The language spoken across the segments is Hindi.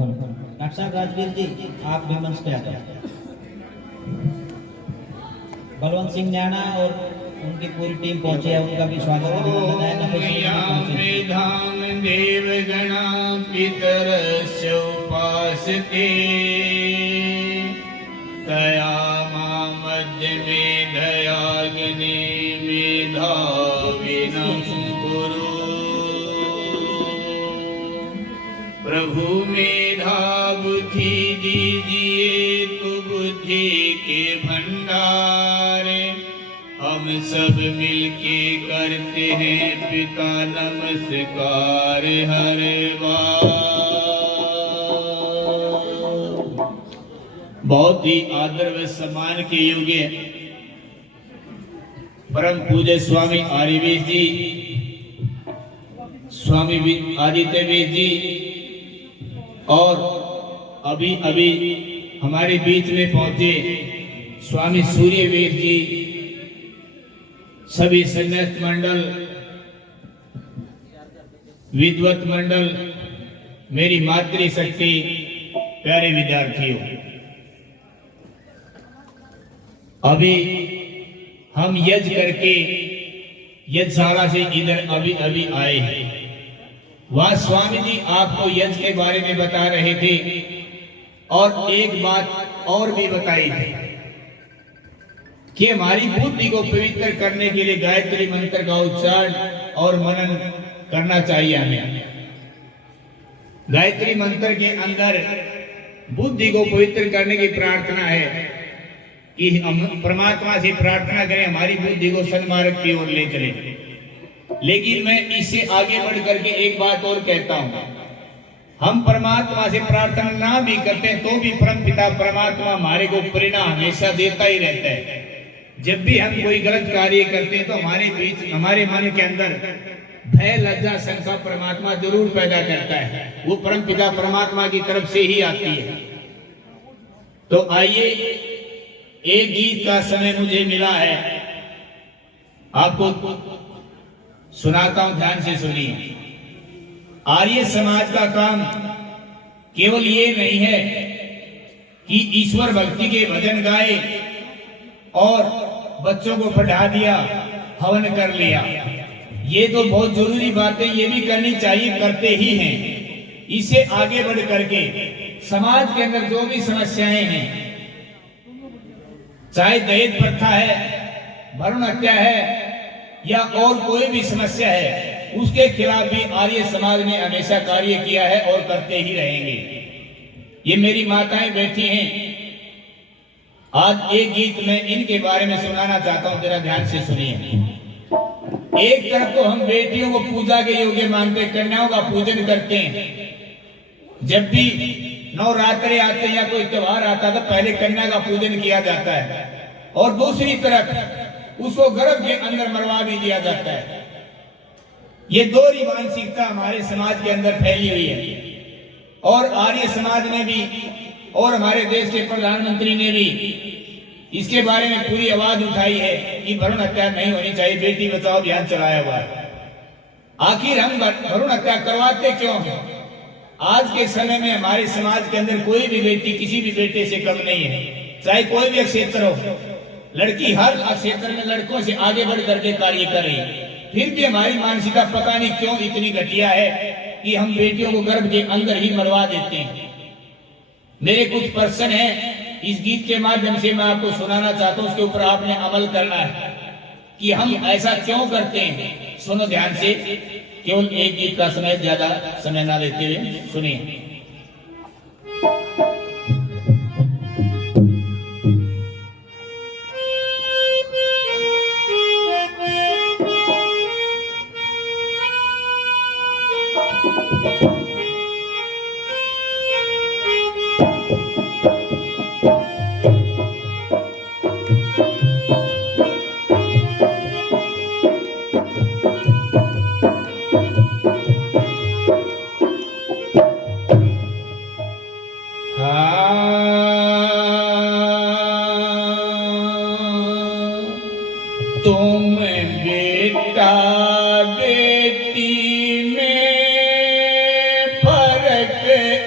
डॉक्टर साहब राजवीर जी आप भी मंच पे आ जाए। बलवंत सिंह न्याणा और उनकी पूरी टीम पहुंची है, उनका भी स्वागत अभिनंदन है। धाम देवगणा पितरस्य उपासते तया मध्य में दयाग्नि मेधाविनं कुरु। प्रभु मेधा बुद्धि दीजिए तु बुद्धि के भंडार, हम सब मिलके करते हैं पिता नमस्कार हर बार। बहुत ही आदर व सम्मान के योग्य परम पूज्य स्वामी आर्यवीर जी, स्वामी आदित्यवीर जी और अभी अभी हमारे बीच में पहुंचे स्वामी सूर्यवीर जी, सभी संन्यास मंडल, विद्वत मंडल, मेरी मातृशक्ति, प्यारे विद्यार्थियों, अभी हम यज्ञ करके यज्ञशाला से इधर अभी अभी आए हैं। वहां स्वामी जी आपको यज्ञ के बारे में बता रहे थे और एक बात और भी बताई थी कि हमारी बुद्धि को पवित्र करने के लिए गायत्री मंत्र का उच्चारण और मनन करना चाहिए हमें। गायत्री मंत्र के अंदर बुद्धि को पवित्र करने की प्रार्थना है कि हम परमात्मा से प्रार्थना करें हमारी बुद्धि को सन्मार्ग की ओर ले चले। लेकिन मैं इससे आगे बढ़ करके एक बात और कहता हूं, हम परमात्मा से प्रार्थना ना भी करते तो भी परमपिता परमात्मा हमारे को परिणाम हमेशा देता ही रहता है। जब भी हम कोई गलत कार्य करते हैं तो हमारे बीच, हमारे मन के अंदर भय, लज्जा, शंका परमात्मा जरूर पैदा करता है। वो परमपिता परमात्मा की तरफ से ही आती है। तो आइए, एक गीत का समय मुझे मिला है, आपको सुनाता हूं, ध्यान से सुनिए। आर्य समाज का काम केवल ये नहीं है कि ईश्वर भक्ति के भजन गाए और बच्चों को पढ़ा दिया, हवन कर लिया। ये तो बहुत जरूरी बातें ये भी करनी चाहिए, करते ही हैं। इसे आगे बढ़ करके समाज के अंदर जो भी समस्याएं हैं, चाहे दहेज प्रथा है, भ्रूण हत्या है या और कोई भी समस्या है, उसके खिलाफ भी आर्य समाज ने हमेशा कार्य किया है और करते ही रहेंगे। ये मेरी माताएं बैठी हैं, आज एक गीत में इनके बारे में सुनाना चाहता हूं, जरा ध्यान से सुनिए। एक तरफ तो हम बेटियों को पूजा के योग्य मानते, कन्याओं का पूजन करते हैं। जब भी नवरात्रे आते हैं या कोई त्योहार आता है तो पहले कन्या का पूजन किया जाता है और दूसरी तरफ उसको गर्भ के अंदर मरवा भी दिया जाता है। ये दोहरी मानसिकता हमारे समाज के अंदर फैली हुई है और आर्य समाज ने भी और हमारे देश के प्रधानमंत्री ने भी इसके बारे में पूरी आवाज उठाई है कि भ्रूण हत्या नहीं होनी चाहिए, बेटी बचाओ अभियान चलाया हुआ है। आखिर हम भ्रूण हत्या करवाते क्यों हैं? आज के समय में हमारे समाज के अंदर कोई भी बेटी किसी भी बेटे से कम नहीं है, चाहे कोई भी क्षेत्र हो। लड़की हर क्षेत्र में लड़कों से आगे बढ़ करके कार्य कर रही है, फिर भी हमारी मानसिकता पता नहीं क्यों इतनी घटिया है कि हम बेटियों को गर्भ के अंदर ही मरवा देते हैं। मेरे कुछ प्रश्न हैं, इस गीत के माध्यम से मैं आपको सुनाना चाहता हूं, उसके ऊपर आपने अमल करना है कि हम ऐसा क्यों करते हैं। सुनो ध्यान से, केवल एक गीत का समय, ज्यादा समय ना लेते हुए सुनिए। तुम बेटा बेटी में फर्क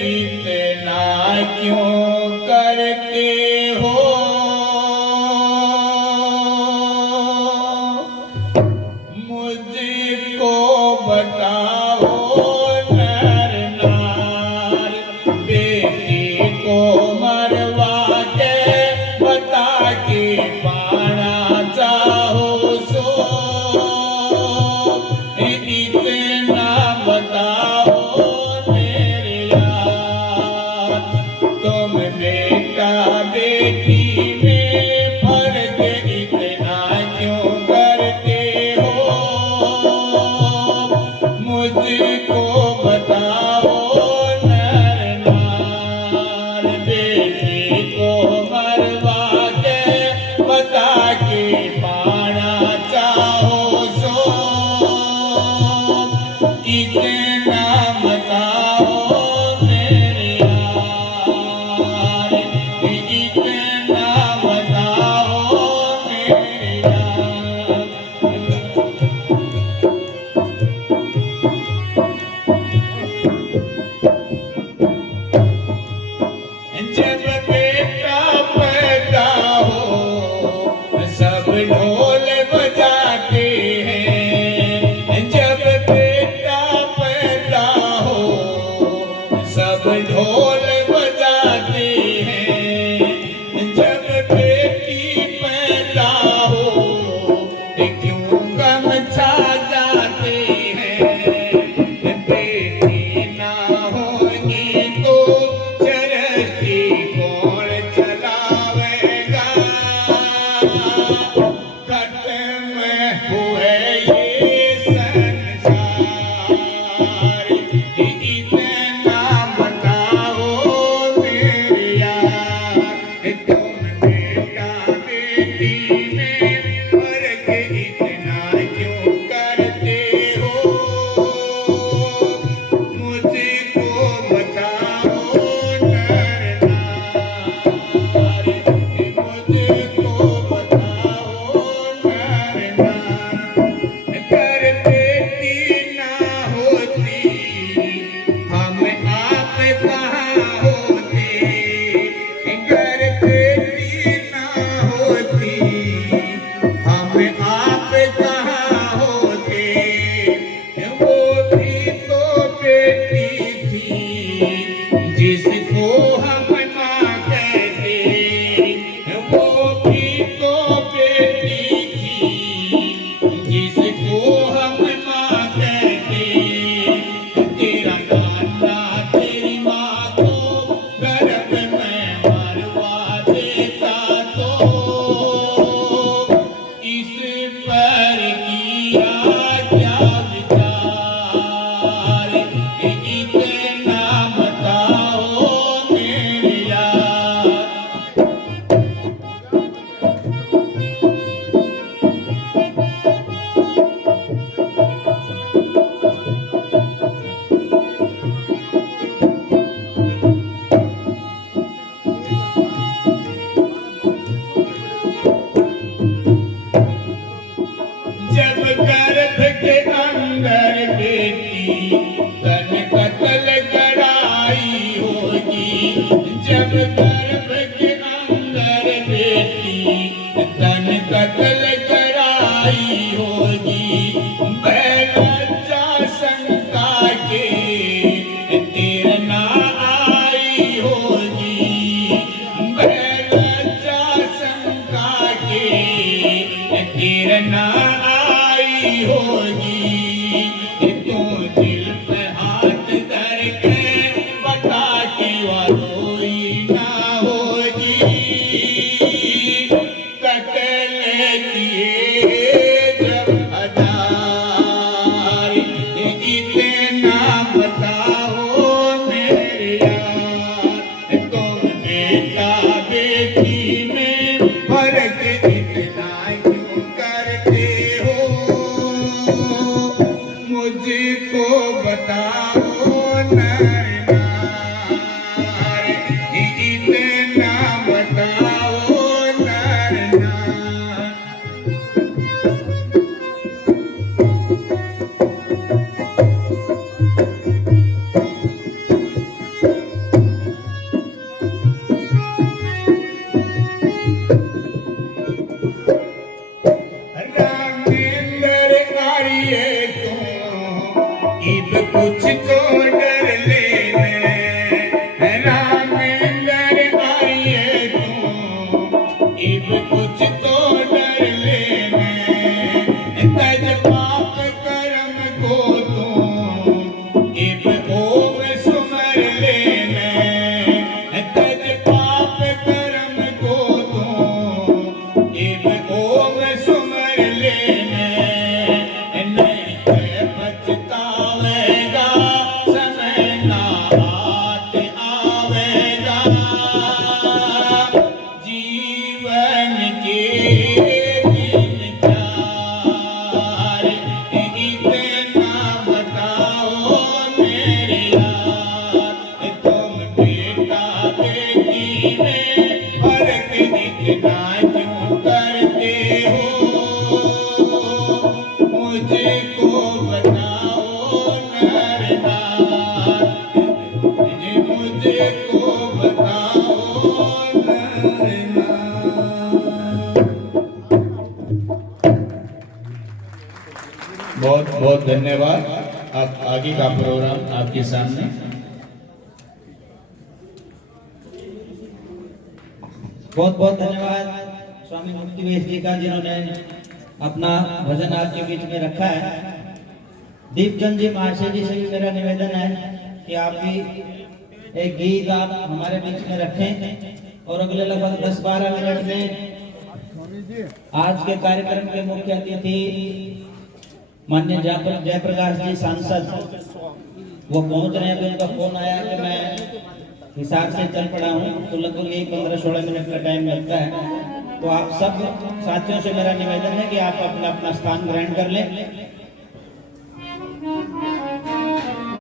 इतना क्यों करते हो? मुझको बताओ नर नार, बेटी को मरवा के बता के पाना चाहो सो। इतना बताओ मेरे यार, तुम बेटा बेटी में फर्क इतना क्यों करते हो? मुझको बताओ नर नार, बेटी को मरवा के बता के पाना चाहो सो। इतना बताओ मेरे यार, इतना बताओ मेरे यार। जब बेटा पैदा हो सब ढोल बजाते हैं। जब बेटा पैदा हो सब ढोल बजाते हैं। जब बेटी पैदा हो क्यों गम छा जाते हैं। बेटी ना होगी तो चरखी कौन चलावेगा? खत्म हुए ये संसार, इतना बताओ मेरे यार, तुम बेटा बेटी में फर्क इतना क्यों करते हो? मुझको बताओ नर नार, मुझको बताओ नर नार। कर बेटी ना होती हम आप कहाँ होते? कर बेटी ना होती हम आप कहाँ होते? वो भी तो बेटी थी जिसको हम माँ कहते। वो भी तो बेटी थी जिसको हम माँ कहते। तेरा नाना तेरी माँ को गर्भ में मरवा देता तो इस पर किया क्या विचार? इतना बताओ मेरे यार। जब गर्भ के अंदर बेटी तन कत्ल कराई होगी। जब गर्भ के अंदर बेटी तन कत्ल कराई होगी। बच्चा शंका के तेरे ना आई होगी। बच्चा शंका के तेरे ना आई होगी। तू दिल पे हाथ धर के बता के रोई ना होगी। कत्ल किए जब हजार, इतना बताओ मेरे यार, तुम बेटा बेटी में फर्क इतना क्यों करते हो? मुझको बताओ नर नार, को बताओ नैना। बहुत बहुत धन्यवाद। अब आगे का प्रोग्राम आपके सामने। बहुत बहुत धन्यवाद स्वामी मुक्तिवेश जी का, जिन्होंने अपना भजन आपके बीच में रखा है। दीपचंद जी महाशय जी से भी मेरा निवेदन है कि आप भी एक गीत आप हमारे बीच में रखें और अगले लगभग 10-12 मिनट में आज के कार्यक्रम के मुख्य अतिथि माननीय जयप्रकाश जी सांसद वो पहुंच रहे हैं। तो उनका फोन आया कि मैं हिसार से चल पड़ा हूँ, तो लगभग यही 15-16 मिनट का टाइम लगता है। तो आप सब साथियों से मेरा निवेदन है कि आप अपना अपना स्थान ग्रहण कर लें